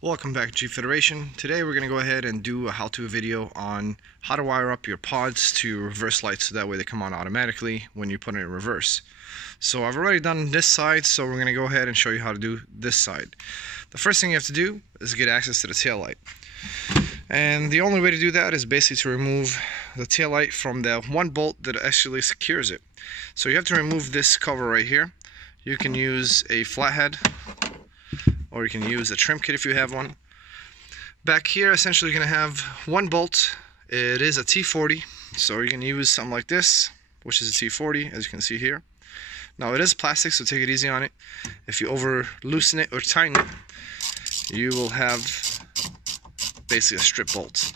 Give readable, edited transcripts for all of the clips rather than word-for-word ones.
Welcome back to Jeep Federation. Today we're going to go ahead and do a how-to video on how to wire up your pods to reverse lights so that way they come on automatically when you put it in reverse. So I've already done this side, so we're going to go ahead and show you how to do this side. The first thing you have to do is get access to the tail light. And the only way to do that is basically to remove the tail light from the one bolt that actually secures it. So you have to remove this cover right here. You can use a flathead, or you can use a trim kit if you have one. Back here, essentially, you're going to have one bolt. It is a T40, so you can use something like this, which is a T40, as you can see here. Now, it is plastic, so take it easy on it. If you over loosen it or tighten it, you will have basically a strip bolt.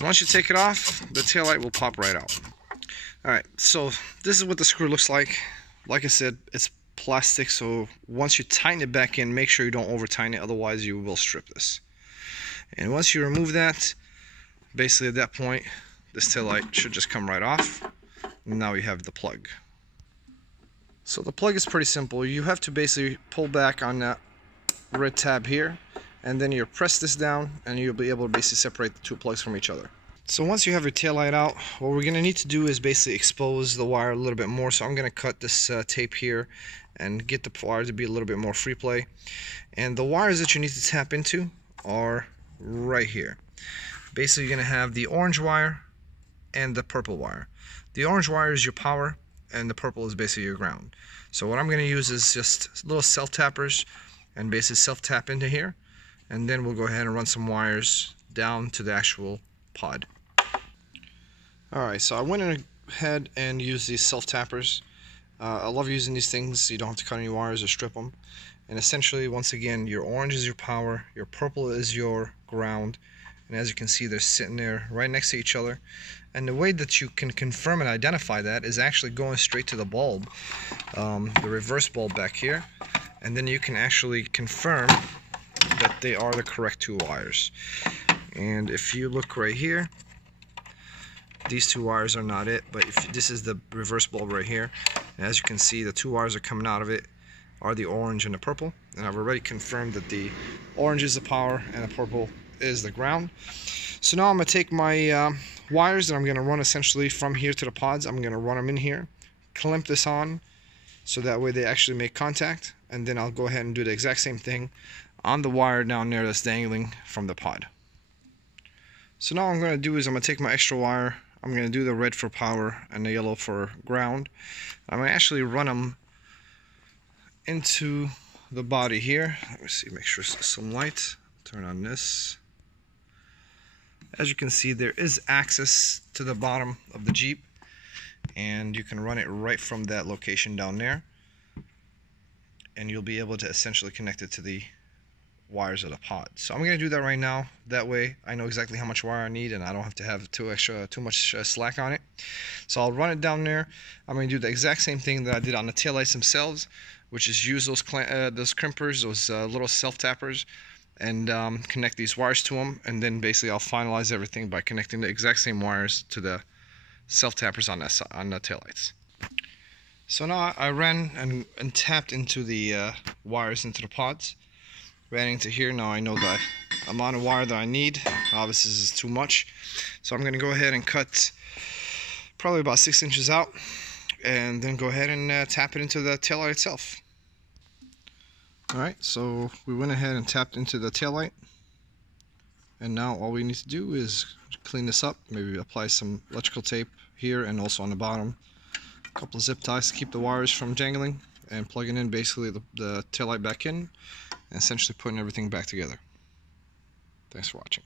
Once you take it off, the tail light will pop right out. Alright, so this is what the screw looks like. Like I said, it's plastic, so once you tighten it back in, make sure you don't over tighten it, otherwise you will strip this. And once you remove that, basically at that point this tail light should just come right off, and now you have the plug. So the plug is pretty simple. You have to basically pull back on that red tab here, and then you press this down and you'll be able to basically separate the two plugs from each other. So once you have your tail light out, what we're going to need to do is basically expose the wire a little bit more. So I'm going to cut this tape here and get the wire to be a little bit more free play. And the wires that you need to tap into are right here. Basically, you're going to have the orange wire and the purple wire. The orange wire is your power, and the purple is basically your ground. So what I'm going to use is just little self tappers and basically self tap into here, and then we'll go ahead and run some wires down to the actual pod. Alright, so I went ahead and used these self tappers. I love using these things. You don't have to cut any wires or strip them. And essentially, once again, your orange is your power, your purple is your ground, and as you can see, they're sitting there right next to each other. And the way that you can confirm and identify that is actually going straight to the bulb, the reverse bulb back here, and then you can actually confirm that they are the correct two wires. And if you look right here, these two wires are not it, but if this is the reverse bulb right here, and as you can see, the two wires are coming out of it are the orange and the purple, and I've already confirmed that the orange is the power and the purple is the ground. So now I'm going to take my wires that I'm going to run essentially from here to the pods. I'm going to run them in here, clamp this on so that way they actually make contact, and then I'll go ahead and do the exact same thing on the wire down there that's dangling from the pod. So now what I'm going to do is I'm going to take my extra wire, I'm going to do the red for power and the yellow for ground. I'm going to actually run them into the body here. Let me see, make sure there's some light. Turn on this. As you can see, there is access to the bottom of the Jeep, and you can run it right from that location down there, and you'll be able to essentially connect it to the wires of the pod. So I'm going to do that right now. That way I know exactly how much wire I need, and I don't have to have too much slack on it. So I'll run it down there. I'm going to do the exact same thing that I did on the taillights themselves, which is use those crimpers, those little self tappers, and connect these wires to them, and then basically I'll finalize everything by connecting the exact same wires to the self tappers on the taillights. So now I ran and tapped into the wires into the pods. Ran into here. Now I know the amount of wire that I need. Obviously this is too much, so I'm going to go ahead and cut probably about 6 inches out, and then go ahead and tap it into the taillight itself. Alright, so we went ahead and tapped into the taillight, and now all we need to do is clean this up, maybe apply some electrical tape here and also on the bottom, a couple of zip ties to keep the wires from jangling, and plugging in basically the taillight back in, and essentially putting everything back together. Thanks for watching.